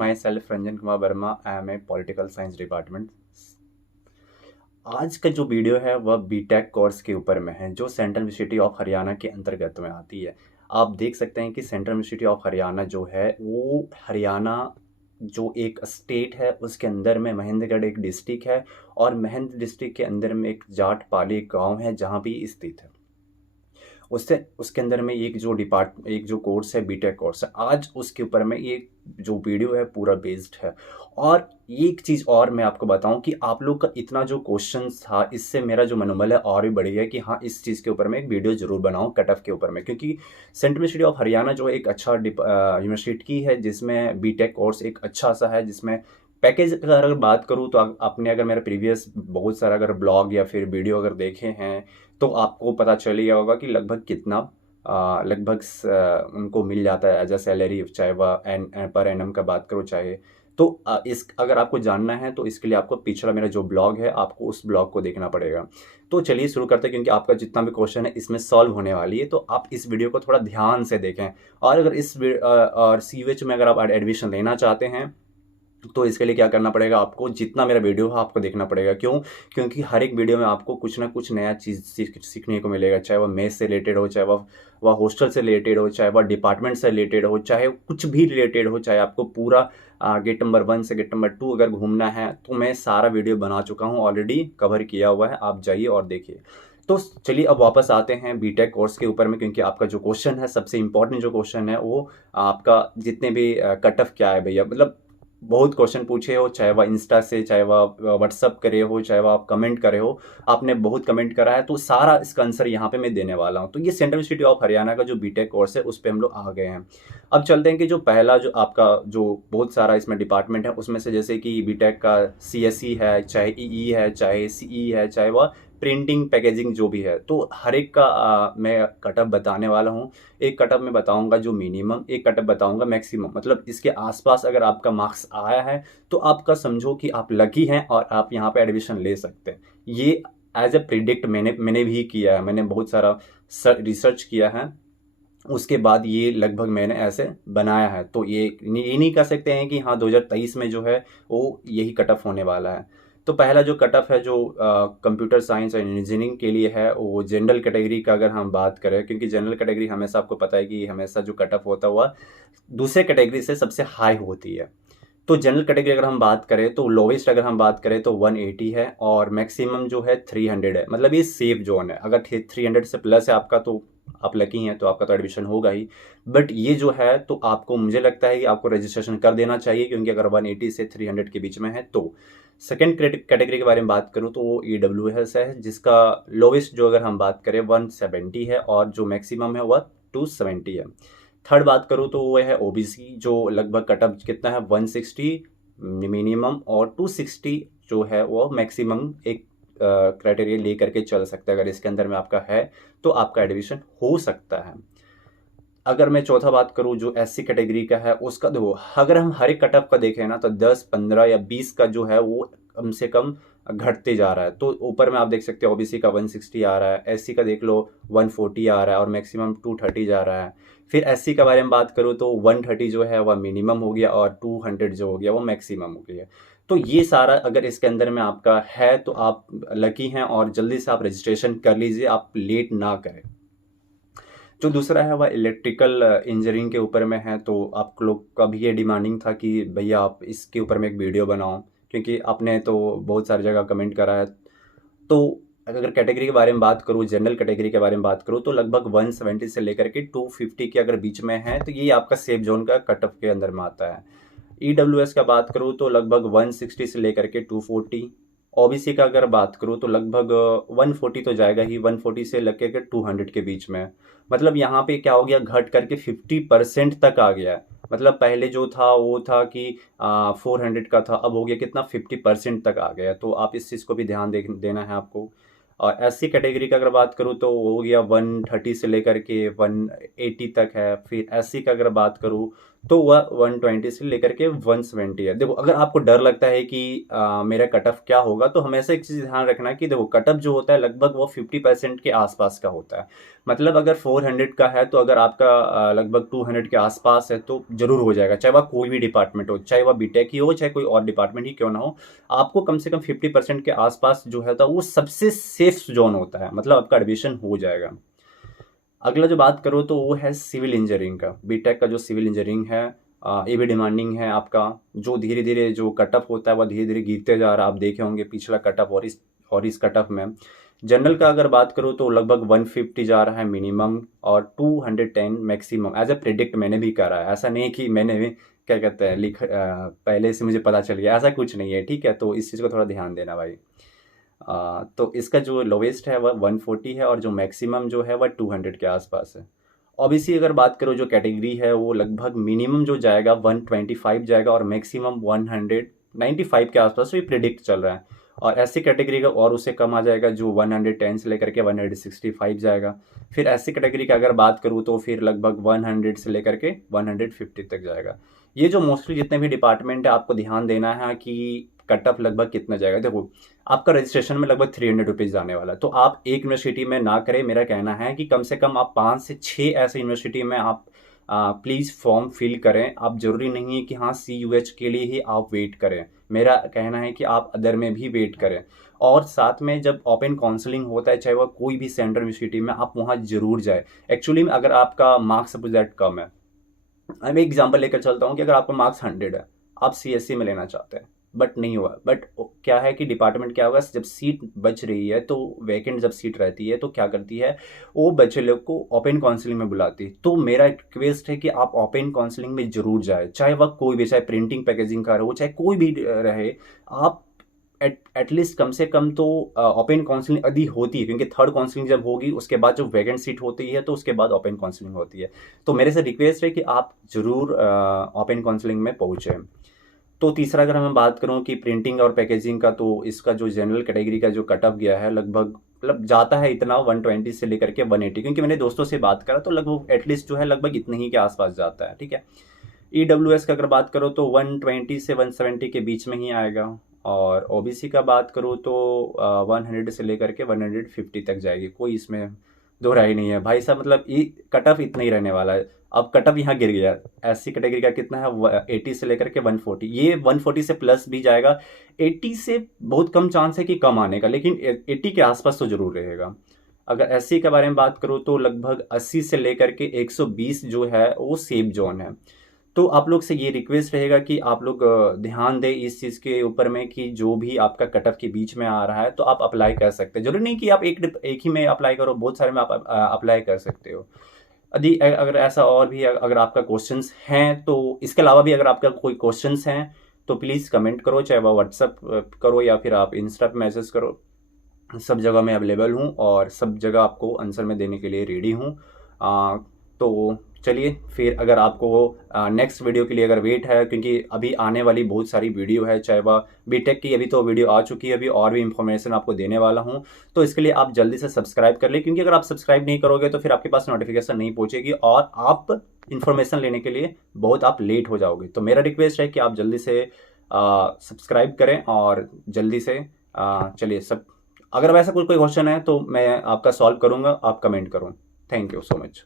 My self Ranjan Kumar Verma, I am a political science department. आज का जो वीडियो है वह बीटेक कोर्स के ऊपर में है जो सेंट्रल यूनिवर्सिटी ऑफ हरियाणा के अंतर्गत में आती है। आप देख सकते हैं कि सेंट्रल यूनिवर्सिटी ऑफ हरियाणा जो है वो हरियाणा जो एक स्टेट है उसके अंदर में महेंद्रगढ़ एक डिस्ट्रिक्ट है और महेंद्र डिस्ट्रिक्ट के अंदर में एक जाट पाली गांव है जहां भी स्थित है। उससे उसके अंदर में एक जो कोर्स है बीटेक कोर्स है, आज उसके ऊपर में ये जो वीडियो है पूरा बेस्ड है। और एक चीज़ और मैं आपको बताऊं कि आप लोग का इतना जो क्वेश्चंस था इससे मेरा जो मनोबल है और भी बढ़ गया कि हाँ इस चीज़ के ऊपर में एक वीडियो जरूर बनाऊं कट ऑफ के ऊपर में, क्योंकि सेंट्रल यूनिवर्सिटी ऑफ हरियाणा जो एक अच्छा यूनिवर्सिटी है जिसमें बीटेक कोर्स एक अच्छा सा है, जिसमें पैकेज अगर बात करूँ तो आपने अगर मेरा प्रीवियस बहुत सारा अगर ब्लॉग या फिर वीडियो अगर देखे हैं तो आपको पता चल गया होगा कि लगभग कितना उनको मिल जाता है एज अ सैलरी, चाहे वह पर एनम का बात करो चाहे तो इस अगर आपको जानना है तो इसके लिए आपको पिछला मेरा जो ब्लॉग है आपको उस ब्लॉग को देखना पड़ेगा। तो चलिए शुरू करते हैं, क्योंकि आपका जितना भी क्वेश्चन है इसमें सॉल्व होने वाली है, तो आप इस वीडियो को थोड़ा ध्यान से देखें। और अगर और सीयूएच में अगर आप एडमिशन लेना चाहते हैं तो इसके लिए क्या करना पड़ेगा, आपको जितना मेरा वीडियो है आपको देखना पड़ेगा। क्यों? क्योंकि हर एक वीडियो में आपको कुछ ना कुछ नया चीज़ सीखने को मिलेगा, चाहे वह मेस से रिलेटेड हो, चाहे वह हॉस्टल से रिलेटेड हो, चाहे वह डिपार्टमेंट से रिलेटेड हो, चाहे कुछ भी रिलेटेड हो, चाहे आपको पूरा गेट नंबर 1 से गेट नंबर 2 अगर घूमना है तो मैं सारा वीडियो बना चुका हूँ, ऑलरेडी कवर किया हुआ है, आप जाइए और देखिए। तो चलिए अब वापस आते हैं बीटेक कोर्स के ऊपर में, क्योंकि आपका जो क्वेश्चन है सबसे इंपॉर्टेंट जो क्वेश्चन है वो आपका जितने भी कट ऑफ क्या है भैया, मतलब बहुत क्वेश्चन पूछे हो, चाहे वह इंस्टा से, चाहे वह व्हाट्सअप करे हो, चाहे वह आप कमेंट करे हो, आपने बहुत कमेंट करा है, तो सारा इसका आंसर यहाँ पे मैं देने वाला हूँ। तो ये सेंट्रल यूनिवर्सिटी ऑफ हरियाणा का जो बीटेक कोर्स है उस पर हम लोग आ गए हैं। अब चलते हैं कि जो पहला जो आपका जो बहुत सारा इसमें डिपार्टमेंट है उसमें से, जैसे कि बीटेक का सीएसई है, चाहे ईई है, चाहे सीई है, चाहे वह प्रिंटिंग पैकेजिंग जो भी है, तो हर एक का मैं कटअप बताने वाला हूँ। एक कटअप में बताऊंगा जो मिनिमम, एक कटअप बताऊंगा मैक्सिमम, मतलब इसके आसपास अगर आपका मार्क्स आया है तो आपका समझो कि आप लकी हैं और आप यहाँ पे एडमिशन ले सकते हैं। ये एज ए प्रिडिक्ट मैंने भी किया है, मैंने बहुत सारा रिसर्च किया है, उसके बाद ये लगभग मैंने ऐसे बनाया है। तो ये नहीं कह सकते हैं कि हाँ 2023 में जो है वो यही कट ऑफ होने वाला है। तो पहला जो कट ऑफ है जो कंप्यूटर साइंस और इंजीनियरिंग के लिए है वो जनरल कैटेगरी का अगर हम बात करें, क्योंकि जनरल कैटेगरी हमेशा आपको पता है कि हमेशा जो कट ऑफ होता हुआ दूसरे कैटेगरी से सबसे हाई होती है। तो जनरल कैटेगरी अगर हम बात करें तो लोवेस्ट अगर हम बात करें तो 180 है और मैक्सिमम जो है 300 है, मतलब ये सेफ जोन है। अगर 300 से प्लस है आपका तो आप लकी हैं, तो आपका तो एडमिशन होगा ही। बट ये जो है तो आपको, मुझे लगता है कि आपको रजिस्ट्रेशन कर देना चाहिए, क्योंकि अगर 180 से 300 के बीच में है तो। सेकेंड कैटेगरी के बारे में बात करूँ तो वो EWS है, जिसका लोवेस्ट जो अगर हम बात करें 170 है और जो मैक्सिमम है वह 270 है। थर्ड बात करूँ तो वो है ओबीसी, जो लगभग कटअप कितना है 160 मिनिमम और 260 जो है वो मैक्सिमम एक क्राइटेरिया ले करके चल सकता है। अगर इसके अंदर में आपका है तो आपका एडमिशन हो सकता है। अगर मैं चौथा बात करूँ जो एससी कैटेगरी का है उसका, देखो अगर हम हर एक कटअप का देखें ना तो 10, 15 या 20 का जो है वो कम से कम घटते जा रहा है। तो ऊपर में आप देख सकते हो ओबीसी का 160 आ रहा है, एससी का देख लो 140 आ रहा है और मैक्सिमम 230 जा रहा है। फिर एससी का बारे में बात करूँ तो 130 जो है वह मिनिमम हो गया और 200 जो हो गया वो मैक्सिमम हो गया। तो ये सारा अगर इसके अंदर में आपका है तो आप लकी हैं और जल्दी से आप रजिस्ट्रेशन कर लीजिए, आप लेट ना करें। जो दूसरा है वह इलेक्ट्रिकल इंजीनियरिंग के ऊपर में है, तो आप लोग का भी ये डिमांडिंग था कि भैया आप इसके ऊपर में एक वीडियो बनाओ, क्योंकि आपने तो बहुत सारी जगह कमेंट करा है। तो अगर कैटेगरी के बारे में बात करूँ, जनरल कैटेगरी के बारे में बात करूँ तो लगभग 170 से लेकर के 250 के अगर बीच में है तो ये आपका सेफ जोन का कट ऑफ के अंदर में आता है। EWS का बात करूँ तो लगभग 160 से लेकर के 240। ओबीसी का अगर बात करूँ तो लगभग 140 तो जाएगा ही, 140 से लेकर के 200 के बीच में। मतलब यहाँ पे क्या हो गया, घट करके 50% तक आ गया है। मतलब पहले जो था वो था कि 400 का था, अब हो गया कितना 50% तक आ गया। तो आप इस चीज़ को भी ध्यान देना है आपको। और एससी कैटेगरी का अगर बात करूँ तो वो हो गया 130 से लेकर के 180 तक है। फिर एससी का अगर बात करूँ तो वह 120 से लेकर के 170 है। देखो अगर आपको डर लगता है कि मेरा कट ऑफ क्या होगा, तो हमेशा एक चीज़ ध्यान रखना कि देखो कट ऑफ जो होता है लगभग वो 50% के आसपास का होता है। मतलब अगर 400 का है तो अगर आपका लगभग 200 के आसपास है तो ज़रूर हो जाएगा, चाहे वह कोई भी डिपार्टमेंट हो, चाहे वह बीटेक ही हो, चाहे कोई और डिपार्टमेंट ही क्यों ना हो। आपको कम से कम 50% के आसपास जो है वो सबसे सेफ जोन होता है, मतलब आपका एडमिशन हो जाएगा। अगला जो बात करो तो वो है सिविल इंजीनियरिंग का। बीटेक का जो सिविल इंजीनियरिंग है ये भी डिमांडिंग है आपका, जो धीरे धीरे जो कट ऑफ होता है वह धीरे धीरे गिरते जा रहा है। आप देखे होंगे पिछला कट ऑफ और इस कट ऑफ में जनरल का अगर बात करूँ तो लगभग 150 जा रहा है मिनिमम और 210 मैक्सिमम। एज ए प्रिडिक्ट मैंने भी करा है, ऐसा नहीं कि मैंने भी क्या कहते हैं पहले से मुझे पता चल गया, ऐसा कुछ नहीं है, ठीक है। तो इस चीज़ को थोड़ा ध्यान देना भाई। तो इसका जो लोवेस्ट है वह 140 है और जो मैक्सिमम जो है वह 200 के आसपास है। ओबीसी अगर बात करो जो कैटेगरी है वो लगभग मिनिमम जो जाएगा 125 जाएगा और मैक्सिमम 195 के आसपास ये प्रिडिक्ट चल रहा है। और एससी कैटेगरी का और उससे कम आ जाएगा जो 110 से लेकर के 165 जाएगा। फिर एससी कैटेगरी का अगर बात करूँ तो फिर लगभग 100 से लेकर के 150 तक जाएगा। ये जो मोस्टली जितने भी डिपार्टमेंट है आपको ध्यान देना है कि कट ऑफ लगभग कितना जाएगा। देखो आपका रजिस्ट्रेशन में लगभग 300 रुपीज़ जाने वाला है, तो आप एक यूनिवर्सिटी में ना करें। मेरा कहना है कि कम से कम आप 5 से 6 ऐसे यूनिवर्सिटी में आप प्लीज़ फॉर्म फिल करें। आप ज़रूरी नहीं है कि हाँ CUH के लिए ही आप वेट करें। मेरा कहना है कि आप अदर में भी वेट करें। और साथ में जब ओपन काउंसलिंग होता है, चाहे वह कोई भी सेंट्रल यूनिवर्सिटी में, आप वहाँ ज़रूर जाए। एक्चुअली में अगर आपका मार्क्स सपोज दैट कम है, मैं एग्जांपल लेकर चलता हूँ कि अगर आपका मार्क्स 100 है, आप CSE में लेना चाहते हैं बट नहीं हुआ, बट क्या है कि डिपार्टमेंट क्या होगा, जब सीट बच रही है तो वैकेंट जब सीट रहती है तो क्या करती है, वो बच्चे लोग को ओपन काउंसलिंग में बुलाती है। तो मेरा रिक्वेस्ट है कि आप ओपन काउंसलिंग में जरूर जाए, चाहे वह कोई भी, चाहे प्रिंटिंग पैकेजिंग का हो, चाहे कोई भी रहे। आप एटलीस्ट कम से कम तो ओपन काउंसलिंग यदि होती है, क्योंकि थर्ड काउंसलिंग जब होगी उसके बाद जो वैकेंट सीट होती है तो उसके बाद ओपन काउंसलिंग होती है। तो मेरे से रिक्वेस्ट है कि आप ज़रूर ओपन काउंसलिंग में पहुँचें। तो तीसरा अगर मैं बात करूं कि प्रिंटिंग और पैकेजिंग का, तो इसका जो जनरल कैटेगरी का जो कट ऑफ गया है लगभग, मतलब जाता है इतना 120 से लेकर के 180, क्योंकि मैंने दोस्तों से बात करा तो लगभग एटलीस्ट जो है लगभग इतने ही के आसपास जाता है, ठीक है। EWS का अगर बात करो तो 120 से 170 के बीच में ही आएगा। और OBC का बात करूँ तो 100 से लेकर के 150 तक जाएगी, कोई इसमें दो राय नहीं है भाई साहब। मतलब ये कट ऑफ इतना ही रहने वाला है। अब कट ऑफ यहाँ गिर गया। SC कैटेगरी का कितना है, 80 से लेकर के 140, ये 140 से प्लस भी जाएगा। 80 से बहुत कम चांस है कि कम आने का, लेकिन 80 के आसपास तो जरूर रहेगा। अगर SC के बारे में बात करूँ तो लगभग 80 से लेकर के 120 जो है वो सेफ जोन है। तो आप लोग से ये रिक्वेस्ट रहेगा कि आप लोग ध्यान दें इस चीज़ के ऊपर में कि जो भी आपका कट ऑफ के बीच में आ रहा है तो आप अप्लाई कर सकते हैं। जरूरी नहीं कि आप एक ही में अप्लाई करो, बहुत सारे में आप अप्लाई कर सकते हो। यदि अगर ऐसा और भी अगर आपका क्वेश्चंस हैं, तो इसके अलावा भी अगर आपका कोई क्वेश्चंस हैं तो प्लीज़ कमेंट करो, चाहे वह व्हाट्सअप करो या फिर आप इंस्टा पे मैसेज करो। सब जगह मैं अवेलेबल हूँ और सब जगह आपको आंसर में देने के लिए रेडी हूँ। तो चलिए फिर, अगर आपको नेक्स्ट वीडियो के लिए अगर वेट है, क्योंकि अभी आने वाली बहुत सारी वीडियो है, चाहे वह बीटेक की अभी तो वीडियो आ चुकी है, अभी और भी इंफॉर्मेशन आपको देने वाला हूं। तो इसके लिए आप जल्दी से सब्सक्राइब कर ले, क्योंकि अगर आप सब्सक्राइब नहीं करोगे तो फिर आपके पास नोटिफिकेशन नहीं पहुंचेगी और आप इन्फॉर्मेशन लेने के लिए बहुत आप लेट हो जाओगे। तो मेरा रिक्वेस्ट है कि आप जल्दी से सब्सक्राइब करें और जल्दी से चलिए सब, अगर वैसा कोई क्वेश्चन है तो मैं आपका सॉल्व करूँगा, आप कमेंट करो। Thank you so much.